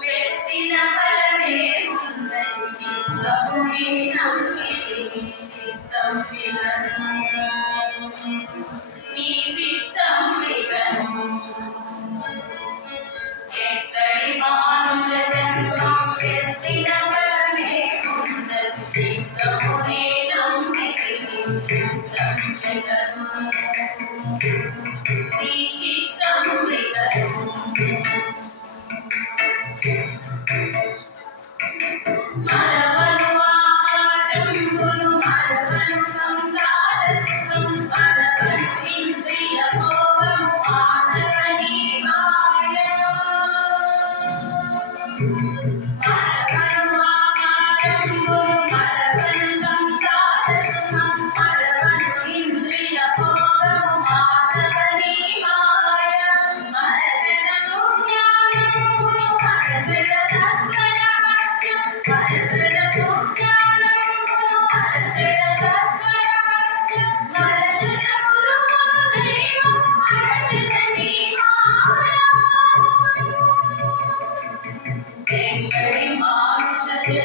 పెట్టిన బలమే ఉన్నది. ప్రభుని నమ్మితిని చిత్తం విలను నీ చిత్తం విలను ఎక్కడి మానుష జన్మం పెట్టిన బలమే ఉన్నది. ప్రభుని నమ్మితిని చిత్తం విలను నీ చిత్తం villain Mara, mara, mara, mara, mara,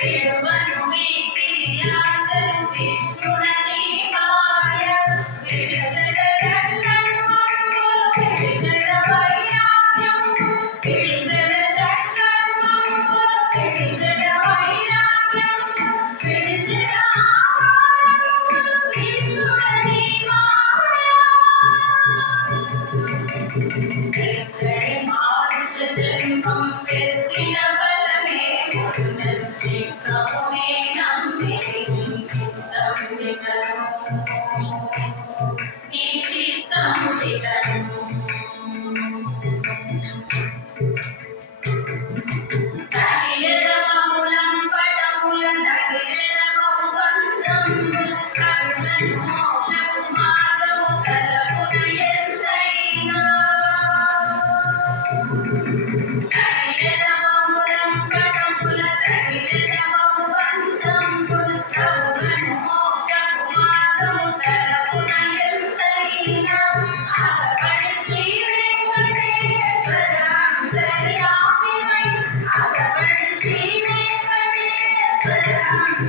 విడువను మీ క్రియా సర్విష్ణుడని మాయ